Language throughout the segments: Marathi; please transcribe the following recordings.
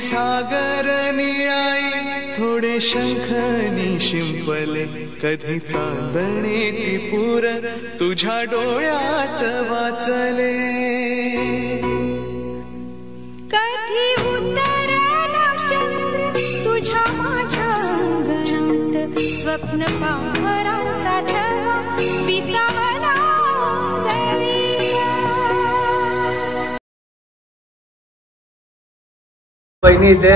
सागर निळाई थोडे शंखनी शिंपले कधी चांदणे टिपूर तुझ्या डोळ्यात वाचले कधी उतरला चंद्र तुझ्या माझ्या अंगणात स्वप्न पांघराचा छळा विसावला बहिणी इथे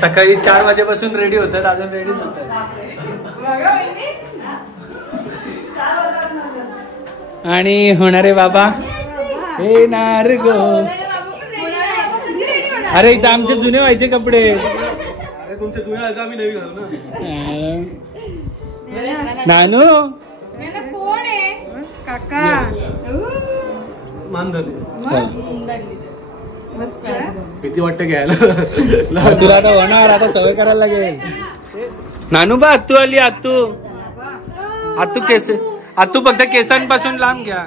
सकाळी 4 वाजेपासून रेडी होतात, अजून रेडीच होतात. आणि होणारे बाबा हे नार गो. अरे इथं आमचे जुने व्हायचे कपडे. तुमचे जुने व्हायचे आम्ही नवीन घालू ना. नानू कोण आहे काका मानधन किती वाटतं घ्यायला. तुला आता होणार, आता सवय करायला लागेल. नानू बा आत्तू आली. आत्तू केस, आत्तू फक्त केसांपासून लांब घ्या.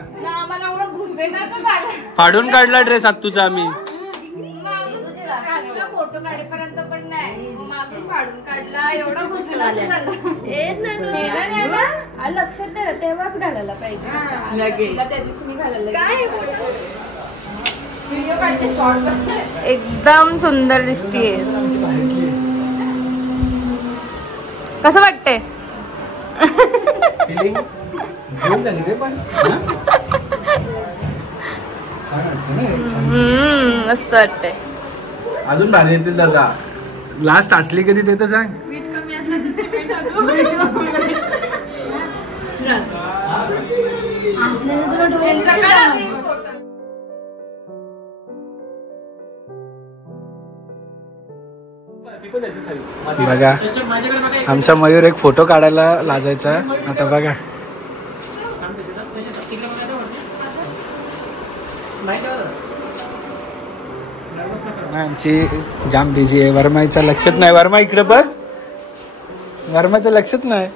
फाडून काढला ड्रेस आत्तूचा आम्ही. फोटो काढेपर्यंत पण नाही, मागून फाडून काढला. एवढा घुसला लक्षात द्या, तेव्हाच घालायला पाहिजे. त्या दिवशी मी घालायला एकदम सुंदर दिसतीयस. कसं वाटतंय? मस्त वाटतंय. अजून भारी येतील दादा. लास्ट असली कधी ते तर सांग. मीठ कमी असलं तर बघा आमचा मयूर एक फोटो काढायला लाजायचा. आता बघा आमची जाम बिझी आहे. वर्माचं लक्षात नाही. वर्मा इकडे बघ. वर्माचं लक्षात नाही.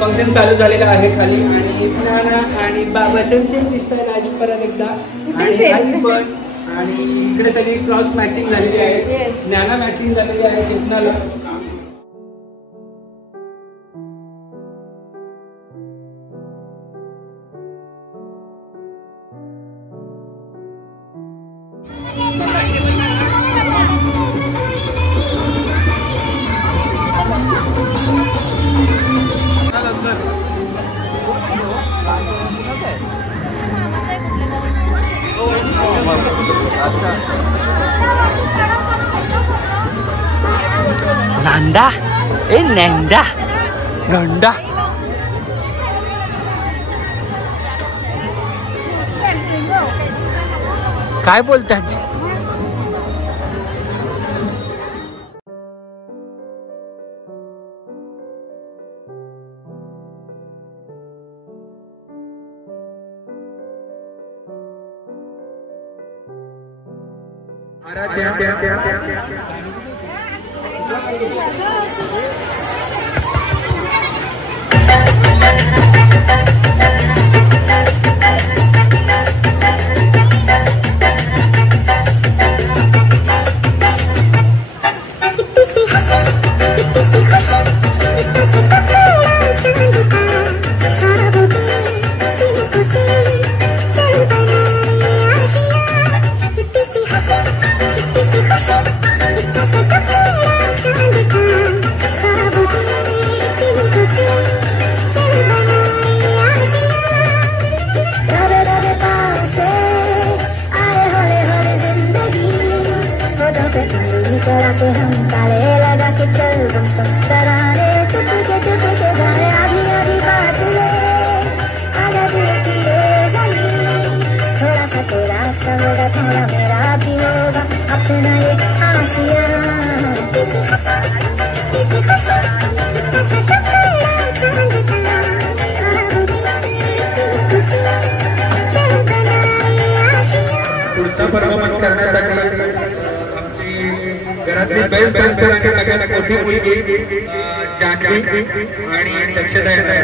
फंक्शन चालू झालेलं आहे खाली आणि नाना आणि बाबा सेम दिसत आहे. राजू परत एकदा आणि पण आणि इकडे सगळी क्रॉस मॅचिंग झालेली आहे. ज्ञाना मॅचिंग झालेली आहे चेतनाला. नांदा ए नंदा नंदा काय बोलतात? परफॉर्मन्स करण्यासाठी आमची घरातली बेस्ट डान्सर आणि सगळ्यात मोठी मुलगी जानवी आणि दक्षता येत आहे.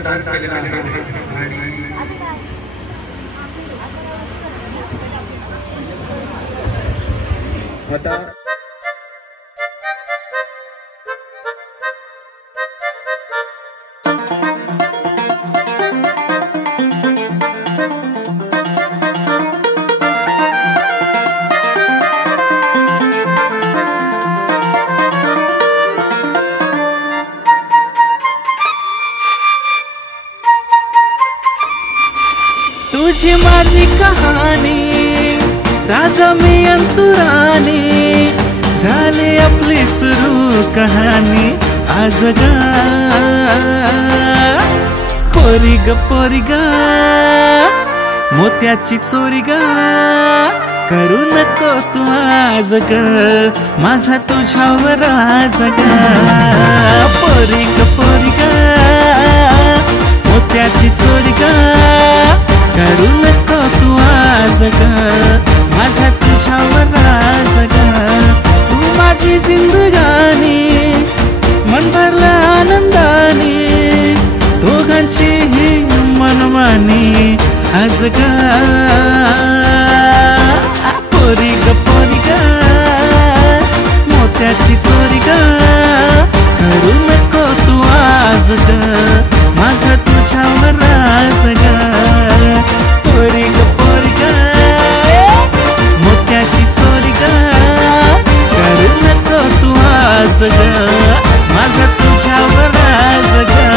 डान्स केलेला आहे आता तुझी माझी कहाणी राजा मी अंतुराणी झाले आपली सुरू कहाणी आज गा पोरी ग पोरी ग मोत्याची चोरी ग करू नको तू आज ग माझा तुझ्यावर आज ग पोरी ग मोत्याची चोरी ग करू नको तू आज ग माझा तुझ्यावर आज ग तू माझी जिंदगानी मन भरलं आनंदाने दोघांची ही मनमानी आज ग पोरी ग मोत्याची चोरी ग करू नको तू आज ग माझा तुझ्यावर आज ग पोरी ग मोत्याची चोरी ग करू नको तू आज ग माझा तुझ्यावर आज ग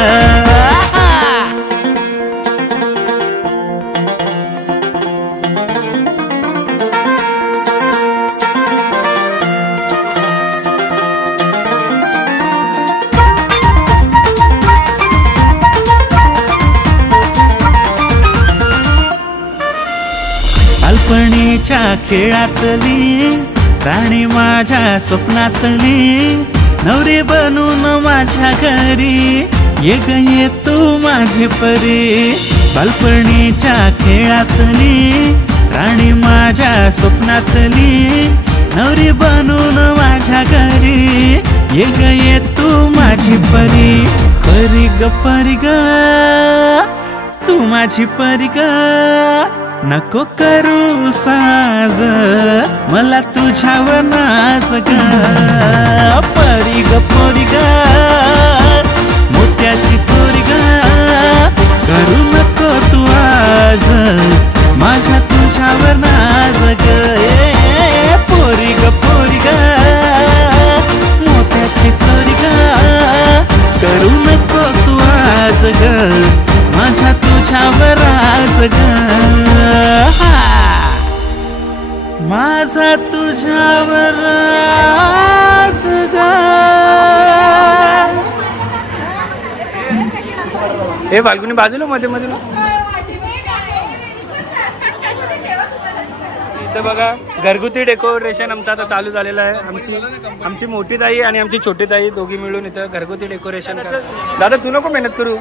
बालपणीच्या खेळातली राणी माझ्या स्वप्नातली नवरी बनून माझ्या घरी ये ग ये तू माझी परी बालपणीच्या खेळातली राणी माझ्या स्वप्नातली नवरी बनून माझ्या घरी ये ग ये तू माझी परी परी ग तू माझी परी ग नको करू साज मला तुझ्यावर नाच ग परी ग मोत्याची चोरी ग करू नको तू आज माझा तुझ्यावर नाच ग पोरी ग मोत्याची चोरी ग करू नको तू आज ग माझा तुझ्यावर आज ग माझा तुझ्यावर आज ग हे फाल्गुनी बाजूला मध्ये मध्ये इथं बघा घरगुती डेकोरेशन आमचं आता चालू झालेलं आहे आमची मोठी ताई आणि आमची छोटी ताई दोघी मिळून इथं घरगुती डेकोरेशन दादा तू नको मेहनत करू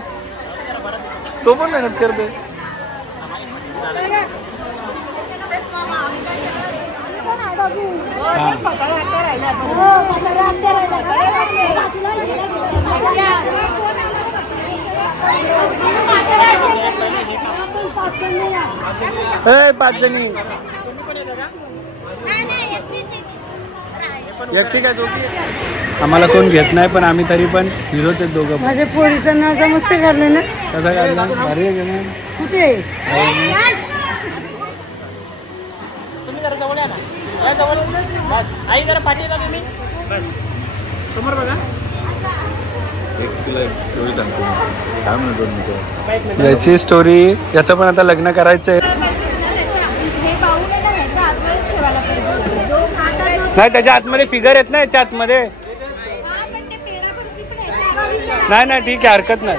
तो पण मेहनत करतोय पाच जणी एकटी काय दोघी आम्हाला कोण घेत नाही पण आम्ही तरी पण हिरोच आहेत दोघं माझ्या पोरीचं नाव मस्त काढलं ना कसं काढलं भारी आहे ना कुठे तुम्ही जरा जवळ या ना जवळ बस आई जरा पाठी तुम्ही बस समोर बघा काय म्हणतो याची स्टोरी. याचं पण आता लग्न करायचंय. नाही त्याच्या आतमध्ये फिगर येत ना याच्या आतमध्ये. नाही नाही ठीक आहे हरकत नाही.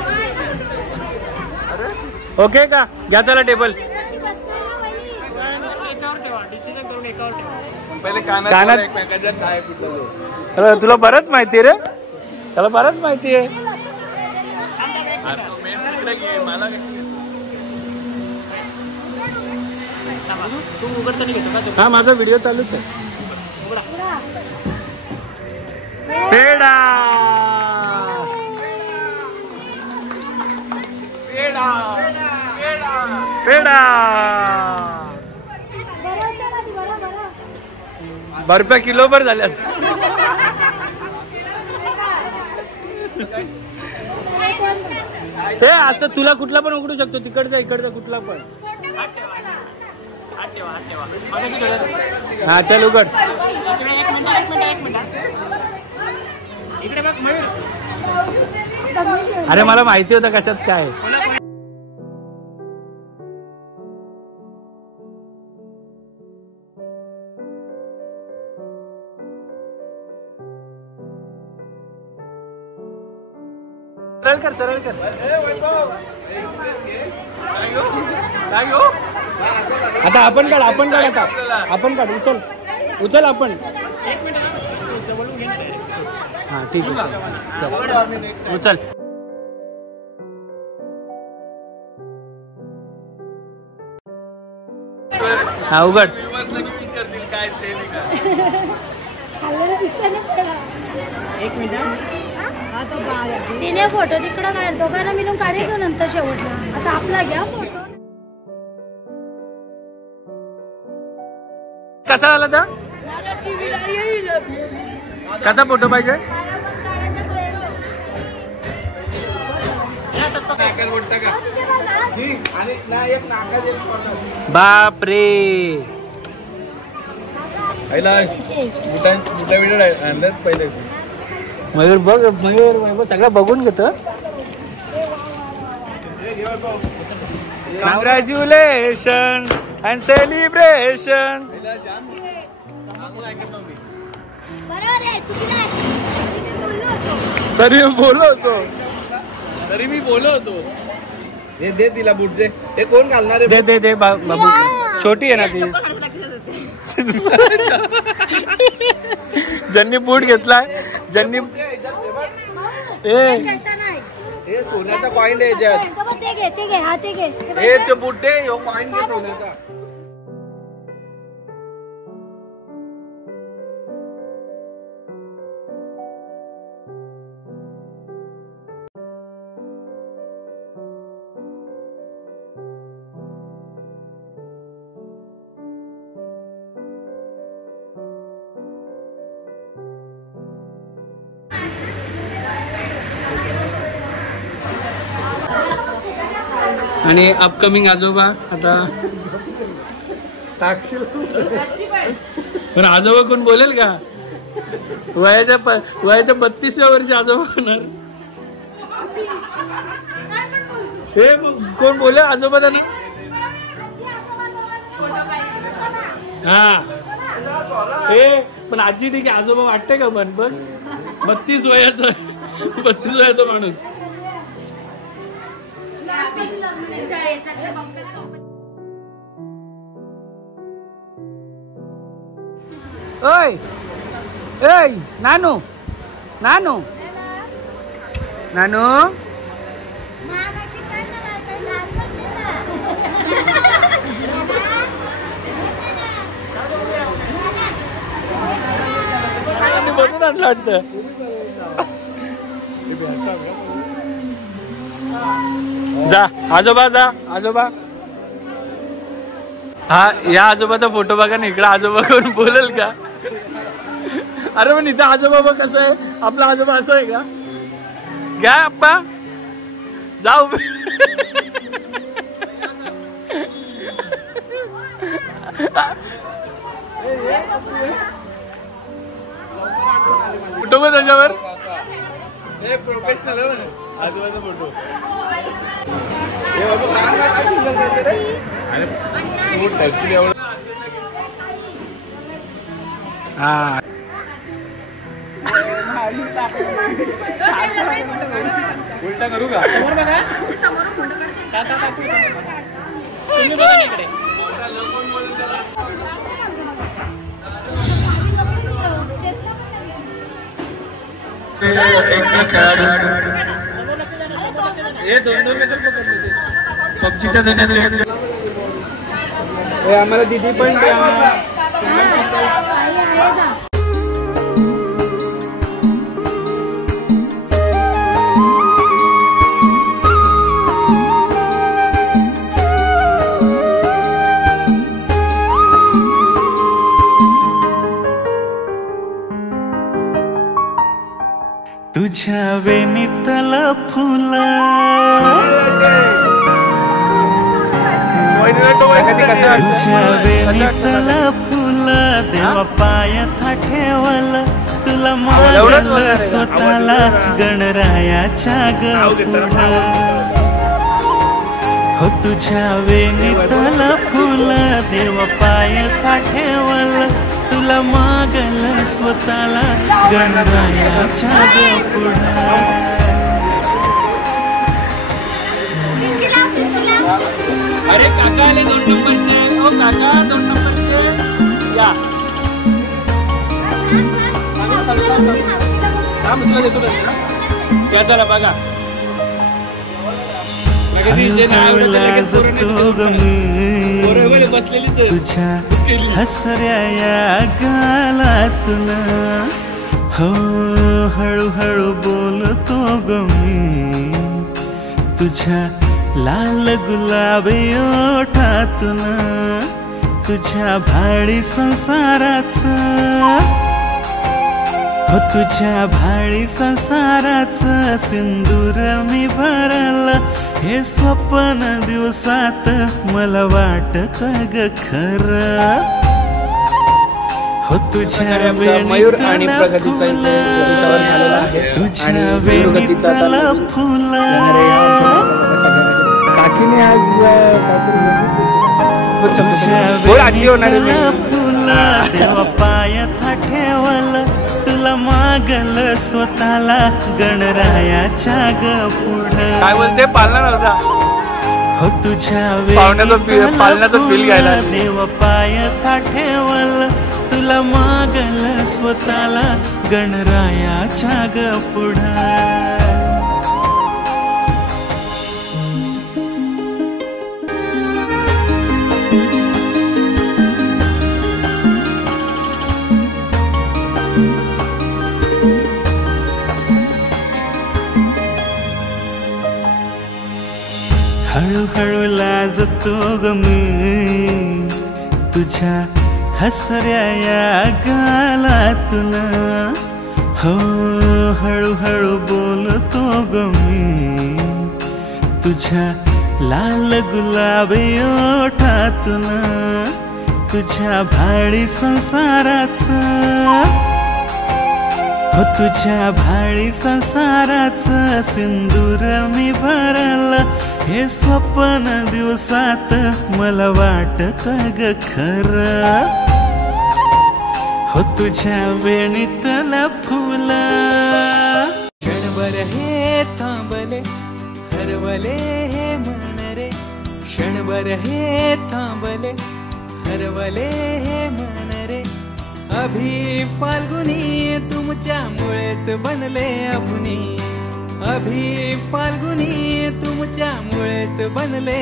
ओके का घ्या चला टेबल. कानात तुला बरंच माहिती रे. त्याला बरंच माहिती आहे. हा माझा व्हिडिओ चालूच आहे. पेडा पेडा पेडा ₹12 किलोभर झाल्यात. हे असं तुला कुठला पण उघडू शकतो. तिकडचा इकडचा कुठला पण. हा चल उघड. अरे मला माहिती होतं कशात काय. सरळ कर सरळ कर. आता आपण काढ आपण काढ. आता आपण काढ. उचल उचल आपण. हा ठीक आहे उचल. हा उघड. तिने फोटो तिकडं काढ. दोघांना मिळून काढायचो नंतर शेवटला. आता आपला घ्या फोटो. कसा आला था? कसा फोटो पाहिजे? बाप रे. पहिले मयूर बघ. मयूर सगळं बघून घेतो. Congratulation and celebration. तरी मी बोलो होतो. हे दे तिला बूट दे. हे कोण घालणार आहे? दे दे बाबू. छोटी आहे ना ती. ज्यांनी बूट घेतलाय ज्यांनी. हे सोन्याचा कॉइन आहे याच्यात. हे ते बूट दे. ह्यो कॉइन घे सोन्याचा. आणि अपकमिंग आजोबा आता टाकशील. पण आजोबा कोण बोलेल का? वयाच्या 32व्या वर्षी आजोबा होणार. हे कोण बोले आजोबा त्यांना? हा हे पण आजी ठीक आहे. आजोबा वाटते का? पण बघ 32 वयाचा माणूस. ओय ओय नानू नानू नानू. बघून आणलं वाटतं. जा आजोबा जा आजोबा. हा या आजोबाचा फोटो बघा ना. इकडे आजोबा कोण बोलेल का? अरे पण इथं आजोबा बघ कसं आहे. आपला आजोबा असं आहे का? घ्या आप्पा जाऊ. फोटो बघ त्याच्यावर. प्रोफेशनल आजूबाजू फोटो हा उलटा करू का समोर बघा तुम्ही बघा इकडे हे दोन पबजीच्या आम्हाला दिदी पण तुझ्या वेणीतल फुला तुझ्या वेणीतल फुला देवा पायात ठेवल तुला मागल स्वतःला गणरायाच्या गपुढा हो तुझ्या वेणीतल फुला देवा पायात ठेवल तुला मागल स्वतःला गणरायाच्या गपुढा अरे काका आले 2 नंबरचे ओ काका 2 नंबरचे या क्या चला बघा तुझ्या हसऱ्या या गालातून हो हळूहळू बोलतो ग मी तुझ्या लाल गुलाबी ओठातून तुझ्या भाडी संसाराचं हो तुझ्या भाडी संसाराचं सिंदूर मी भरल हे स्वप्न दिवसात मला वाटत ग खरं हो तुझ्या मयूर आणि प्रगतीचा तुझ्या वेणीतल फुला काकीने आज फुला देवा पायात ठेवल तुला मागल स्वतःला गणरायाच्या गपुढा काय बोलते पालना नव्हता हो तुझ्या पालनाचं बिल घ्यायला देव पायात ठेवल तुला मागल स्वतःला गणरायाच्या गपुढा हळूहळू लाजतो ग मी तुझ्या हसऱ्या या गालातून हो हळूहळू बोलतो ग मी तुझ्या लाल गुलाबी ओठातून तुझ्या भाडी संसाराचं हो तुझ्या भाडी संसाराचं सिंदूर मी भरल हे स्वप्न दिवसात मला वाटत ग खरं हो तुझ्या वेणीतल फुला क्षणभर हे थांबले हरवले हे मन रे क्षणभर हे थांबले हरवले हे मन रे अभी फाल्गुनी तुमच्यामुळेच बनले अपुनी अभी फाल्गुनी तुमच्यामुळेच बनले